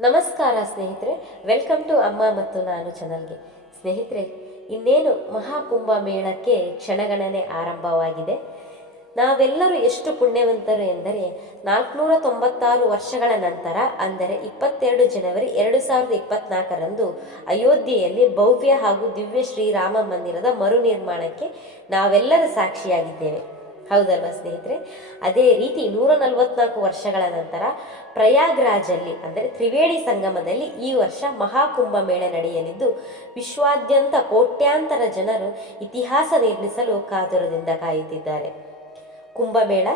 ನಮಸ್ಕಾರ ಸ್ನೇಹಿತರೆ, welcome to ಅಮ್ಮ ಮತ್ತು ನಾನು ಚಾನಲ್ಗೆ. ಸ್ನೇಹಿತರೆ, ಇನ್ನೇನು ಮಹಾಕುಂಭ ಮೇಳಕ್ಕೆ ಕ್ಷಣಗಣನೆ ಆರಂಭವಾಗಿದೆ. ನಾವೆಲ್ಲರೂ ಎಷ್ಟು ಪುಣ್ಯವಂತರು ಎಂದರೆ 496 ವರ್ಷಗಳ ನಂತರ, ಅಂದರೆ 22 ಜನವರಿ 2024ರಂದು ಅಯೋಧ್ಯೆಯಲ್ಲಿ ಭವ್ಯ ಹಾಗೂ ದಿವ್ಯ ಶ್ರೀರಾಮ ಮಂದಿರದ ಮರು ನಿರ್ಮಾಣಕ್ಕೆ ನಾವೆಲ್ಲರೂ ಸಾಕ್ಷಿಯಾಗಿದ್ದೇವೆ. ಹೌದಲ್ವಾ ಸ್ನೇಹಿತರೆ? ಅದೇ ರೀತಿ 144 ವರ್ಷಗಳ ನಂತರ ಪ್ರಯಾಗ್ರಾಜಲ್ಲಿ, ಅಂದರೆ ತ್ರಿವೇಣಿ ಸಂಗಮದಲ್ಲಿ ಈ ವರ್ಷ ಮಹಾಕುಂಭ ಮೇಳ ನಡೆಯಲಿದ್ದು, ವಿಶ್ವಾದ್ಯಂತ ಕೋಟ್ಯಾಂತರ ಜನರು ಇತಿಹಾಸ ನಿರ್ಮಿಸಲು ಕಾತುರದಿಂದ ಕಾಯುತ್ತಿದ್ದಾರೆ. ಕುಂಭಮೇಳ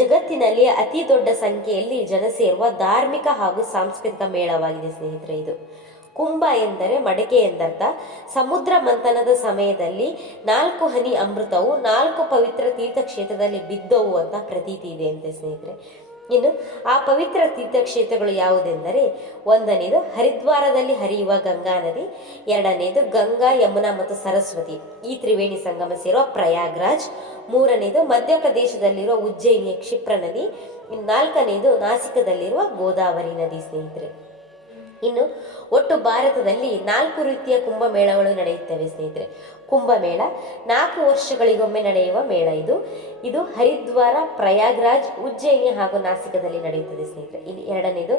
ಜಗತ್ತಿನಲ್ಲಿ ಅತಿ ದೊಡ್ಡ ಸಂಖ್ಯೆಯಲ್ಲಿ ಜನ ಸೇರುವ ಧಾರ್ಮಿಕ ಹಾಗೂ ಸಾಂಸ್ಕೃತಿಕ ಮೇಳವಾಗಿದೆ ಸ್ನೇಹಿತರೆ. ಇದು ಕುಂಭ ಎಂದರೆ ಮಡಕೆ ಎಂದರ್ಥ. ಸಮುದ್ರ ಮಂಥನದ ಸಮಯದಲ್ಲಿ 4 ಹನಿ ಅಮೃತವು 4 ಪವಿತ್ರ ತೀರ್ಥಕ್ಷೇತ್ರದಲ್ಲಿ ಬಿದ್ದವು ಅಂತ ಪ್ರತೀತಿ ಇದೆ ಅಂತೆ ಸ್ನೇಹಿತರೆ. ಇನ್ನು ಆ ಪವಿತ್ರ ತೀರ್ಥಕ್ಷೇತ್ರಗಳು ಯಾವುದೆಂದರೆ, ಒಂದನೇದು ಹರಿದ್ವಾರದಲ್ಲಿ ಹರಿಯುವ ಗಂಗಾ ನದಿ, ಎರಡನೇದು ಗಂಗಾ, ಯಮುನಾ ಮತ್ತು ಸರಸ್ವತಿ ಈ ತ್ರಿವೇಣಿ ಸಂಗಮ ಸೇರುವ ಪ್ರಯಾಗ್ರಾಜ್, ಮೂರನೇದು ಮಧ್ಯಪ್ರದೇಶದಲ್ಲಿರುವ ಉಜ್ಜಯಿನಿಯ ಕ್ಷಿಪ್ರ ನದಿ, ಇನ್ನು ನಾಲ್ಕನೇದು ನಾಸಿಕದಲ್ಲಿರುವ ಗೋದಾವರಿ ನದಿ ಸ್ನೇಹಿತರೆ. ಇನ್ನು ಒಟ್ಟು ಭಾರತದಲ್ಲಿ 4 ರೀತಿಯ ಕುಂಭಮೇಳಗಳು ನಡೆಯುತ್ತವೆ ಸ್ನೇಹಿತರೆ. ಕುಂಭಮೇಳ 4 ವರ್ಷಗಳಿಗೊಮ್ಮೆ ನಡೆಯುವ ಮೇಳ. ಇದು ಹರಿದ್ವಾರ, ಪ್ರಯಾಗ್ರಾಜ್, ಉಜ್ಜಯಿನಿ ಹಾಗೂ ನಾಸಿಕದಲ್ಲಿ ನಡೆಯುತ್ತದೆ ಸ್ನೇಹಿತರೆ. ಇಲ್ಲಿ ಎರಡನೇದು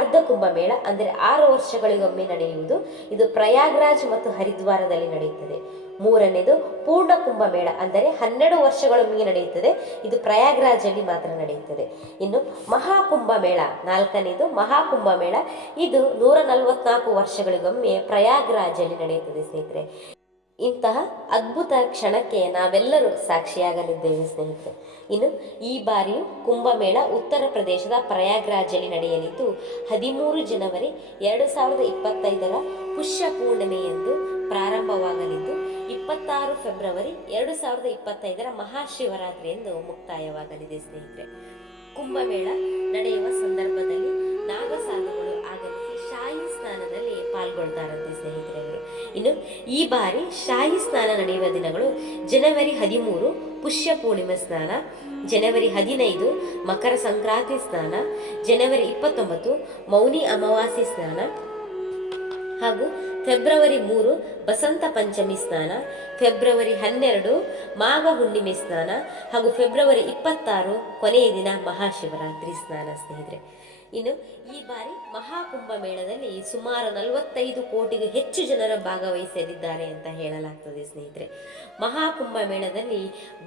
ಅರ್ಧ ಕುಂಭಮೇಳ, ಅಂದರೆ 6 ವರ್ಷಗಳಿಗೊಮ್ಮೆ ನಡೆಯುವುದು. ಇದು ಪ್ರಯಾಗ್ರಾಜ್ ಮತ್ತು ಹರಿದ್ವಾರದಲ್ಲಿ ನಡೆಯುತ್ತದೆ. ಮೂರನೇದು ಪೂರ್ಣ ಕುಂಭಮೇಳ, ಅಂದರೆ 12 ವರ್ಷಗಳೊಮ್ಮೆ ನಡೆಯುತ್ತದೆ. ಇದು ಪ್ರಯಾಗ್ರಾಜಲ್ಲಿ ಮಾತ್ರ ನಡೆಯುತ್ತದೆ. ಇನ್ನು ಮಹಾಕುಂಭಮೇಳ, ನಾಲ್ಕನೇದು ಮಹಾಕುಂಭಮೇಳ, ಇದು 144 ವರ್ಷಗಳಿಗೊಮ್ಮೆ ಪ್ರಯಾಗ್ರಾಜಲ್ಲಿ ನಡೆಯುತ್ತದೆ ಸ್ನೇಹಿತರೆ. ಇಂತಹ ಅದ್ಭುತ ಕ್ಷಣಕ್ಕೆ ನಾವೆಲ್ಲರೂ ಸಾಕ್ಷಿಯಾಗಲಿದ್ದೇವೆ ಸ್ನೇಹಿತರೆ. ಇನ್ನು ಈ ಬಾರಿಯೂ ಕುಂಭಮೇಳ ಉತ್ತರ ಪ್ರದೇಶದ ಪ್ರಯಾಗ್ರಾಜಲ್ಲಿ ನಡೆಯಲಿದ್ದು, 13 ಜನವರಿ 2025ರ ಪುಷ್ಯ ಪೂರ್ಣಿಮೆಯಂದು ಪ್ರಾರಂಭವಾಗಲಿದ್ದು, 26 ಫೆಬ್ರವರಿ 2025ರ ಮಹಾಶಿವರಾತ್ರಿಯಂದು ಮುಕ್ತಾಯವಾಗಲಿದೆ ಸ್ನೇಹಿತರೆ. ಕುಂಭಮೇಳ ನಡೆಯುವ ಸಂದರ್ಭದಲ್ಲಿ ನಾಗಸಾಧುಗಳು ಆಗಮಿಸಿ ಶಾಹಿ ಸ್ನಾನದಲ್ಲಿ ಪಾಲ್ಗೊಳ್ತಾರಂತೆ ಸ್ನೇಹಿತರೆ ಅವರು. ಇನ್ನು ಈ ಬಾರಿ ಶಾಹಿ ಸ್ನಾನ ನಡೆಯುವ ದಿನಗಳು ಜನವರಿ 13 ಪುಷ್ಯ ಪೂರ್ಣಿಮೆ ಸ್ನಾನ, ಜನವರಿ 15 ಮಕರ ಸಂಕ್ರಾಂತಿ ಸ್ನಾನ, ಜನವರಿ 29 ಮೌನಿ ಅಮಾವಾಸ್ಯೆ ಸ್ನಾನ, ಹಾಗೂ ಫೆಬ್ರವರಿ 3 ಬಸಂತ ಪಂಚಮಿ ಸ್ನಾನ, ಫೆಬ್ರವರಿ 12 ಮಾಘ ಹುಣ್ಣಿಮೆ ಸ್ನಾನ, ಹಾಗೂ ಫೆಬ್ರವರಿ 26 ಕೊನೆಯ ದಿನ ಮಹಾಶಿವರಾತ್ರಿ ಸ್ನಾನ ಸ್ನೇಹಿತರೆ. ಇನ್ನು ಈ ಬಾರಿ ಮಹಾಕುಂಭ ಮೇಳದಲ್ಲಿ ಸುಮಾರು 45 ಕೋಟಿಗೂ ಹೆಚ್ಚು ಜನರು ಭಾಗವಹಿಸಲಿದ್ದಾರೆ ಅಂತ ಹೇಳಲಾಗ್ತದೆ ಸ್ನೇಹಿತರೆ. ಮಹಾಕುಂಭ ಮೇಳದಲ್ಲಿ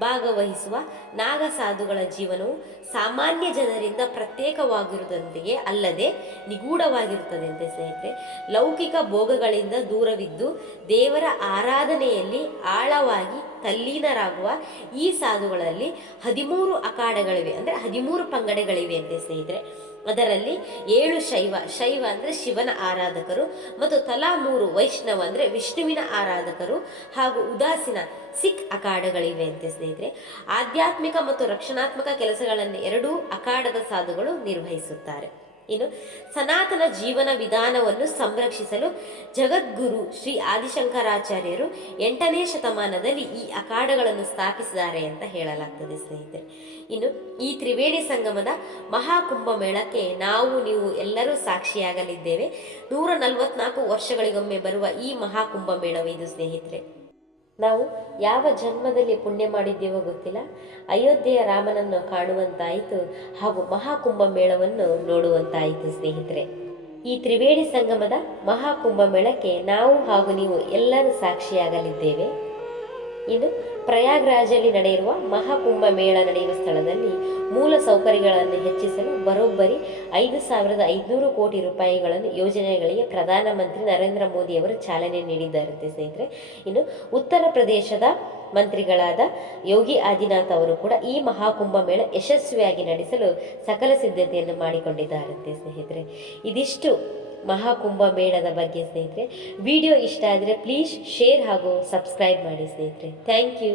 ಭಾಗವಹಿಸುವ ನಾಗ ಸಾಧುಗಳ ಜೀವನವು ಸಾಮಾನ್ಯ ಜನರಿಂದ ಪ್ರತ್ಯೇಕವಾಗಿರುವುದೊಂದಿಗೆ ಅಲ್ಲದೆ ನಿಗೂಢವಾಗಿರುತ್ತದೆ ಅಂತೆ ಸ್ನೇಹಿತರೆ. ಲೌಕಿಕ ಭೋಗಗಳಿಂದ ದೂರವಿದ್ದು ದೇವರ ಆರಾಧನೆಯಲ್ಲಿ ಆಳವಾಗಿ ತಲ್ಲೀನರಾಗುವ ಈ ಸಾಧುಗಳಲ್ಲಿ 13 ಅಖಾಡಗಳಿವೆ, ಅಂದರೆ 13 ಪಂಗಡಗಳಿವೆ ಅಂತೆ ಸ್ನೇಹಿತರೆ. ಅದರಲ್ಲಿ 7 ಶೈವ ಅಂದರೆ ಶಿವನ ಆರಾಧಕರು, ಮತ್ತು ತಲಾ 3 ವೈಷ್ಣವ ಅಂದರೆ ವಿಷ್ಣುವಿನ ಆರಾಧಕರು, ಹಾಗೂ ಉದಾಸೀನ ಸಿಖ್ ಅಖಾಡಗಳಿವೆ ಅಂತೆ ಸ್ನೇಹಿತರೆ. ಆಧ್ಯಾತ್ಮಿಕ ಮತ್ತು ರಕ್ಷಣಾತ್ಮಕ ಕೆಲಸಗಳನ್ನು 2 ಅಖಾಡದ ಸಾಧುಗಳು ನಿರ್ವಹಿಸುತ್ತಾರೆ. ಇನ್ನು ಸನಾತನ ಜೀವನ ವಿಧಾನವನ್ನು ಸಂರಕ್ಷಿಸಲು ಜಗದ್ಗುರು ಶ್ರೀ ಆದಿಶಂಕರಾಚಾರ್ಯರು 8ನೇ ಶತಮಾನದಲ್ಲಿ ಈ ಅಖಾಡಗಳನ್ನು ಸ್ಥಾಪಿಸಿದ್ದಾರೆ ಅಂತ ಹೇಳಲಾಗ್ತದೆ ಸ್ನೇಹಿತರೆ. ಇನ್ನು ಈ ತ್ರಿವೇಣಿ ಸಂಗಮದ ಮಹಾಕುಂಭ ಮೇಳಕ್ಕೆ ನೀವು ಎಲ್ಲರೂ ಸಾಕ್ಷಿಯಾಗಲಿದ್ದೇವೆ. 144 ವರ್ಷಗಳಿಗೊಮ್ಮೆ ಬರುವ ಈ ಮಹಾಕುಂಭ ಮೇಳವಿದು ಸ್ನೇಹಿತರೆ. ನಾವು ಯಾವ ಜನ್ಮದಲ್ಲಿ ಪುಣ್ಯ ಮಾಡಿದ್ದೇವೋ ಗೊತ್ತಿಲ್ಲ, ಅಯೋಧ್ಯೆಯ ರಾಮನನ್ನು ಕಾಣುವಂತಾಯಿತು, ಹಾಗೂ ಮಹಾಕುಂಭ ಮೇಳವನ್ನು ನೋಡುವಂತಾಯಿತು ಸ್ನೇಹಿತರೆ. ಈ ತ್ರಿವೇಣಿ ಸಂಗಮದ ಮಹಾಕುಂಭ ಮೇಳಕ್ಕೆ ಹಾಗೂ ನೀವು ಎಲ್ಲರೂ ಸಾಕ್ಷಿಯಾಗಲಿದ್ದೇವೆ. ಇನ್ನು ಪ್ರಯಾಗ್ರಾಜಲ್ಲಿ ನಡೆಯಿರುವ ಮಹಾಕುಂಭ ಮೇಳ ನಡೆಯುವ ಸ್ಥಳದಲ್ಲಿ ಮೂಲ ಸೌಕರ್ಯಗಳನ್ನು ಹೆಚ್ಚಿಸಲು ಬರೋಬ್ಬರಿ 5,500 ಕೋಟಿ ರೂಪಾಯಿಗಳನ್ನು ಯೋಜನೆಗಳಿಗೆ ಪ್ರಧಾನಮಂತ್ರಿ ನರೇಂದ್ರ ಮೋದಿ ಅವರು ಚಾಲನೆ ನೀಡಿದ್ದಾರಂತೆ ಸ್ನೇಹಿತರೆ. ಇನ್ನು ಉತ್ತರ ಪ್ರದೇಶದ ಮಂತ್ರಿಗಳಾದ ಯೋಗಿ ಆದಿತ್ಯನಾಥ್ ಅವರು ಕೂಡ ಈ ಮಹಾಕುಂಭ ಮೇಳ ಯಶಸ್ವಿಯಾಗಿ ನಡೆಸಲು ಸಕಲ ಸಿದ್ಧತೆಯನ್ನು ಮಾಡಿಕೊಂಡಿದ್ದಾರಂತೆ ಸ್ನೇಹಿತರೆ. ಇದಿಷ್ಟು ಮಹಾಕುಂಭ ಮೇಳದ ಬಗ್ಗೆ ಸ್ನೇಹಿತರೆ. ವಿಡಿಯೋ ಇಷ್ಟ ಆದರೆ ಪ್ಲೀಸ್ ಶೇರ್ ಹಾಗೂ ಸಬ್ಸ್ಕ್ರೈಬ್ ಮಾಡಿ ಸ್ನೇಹಿತರೆ. Thank you.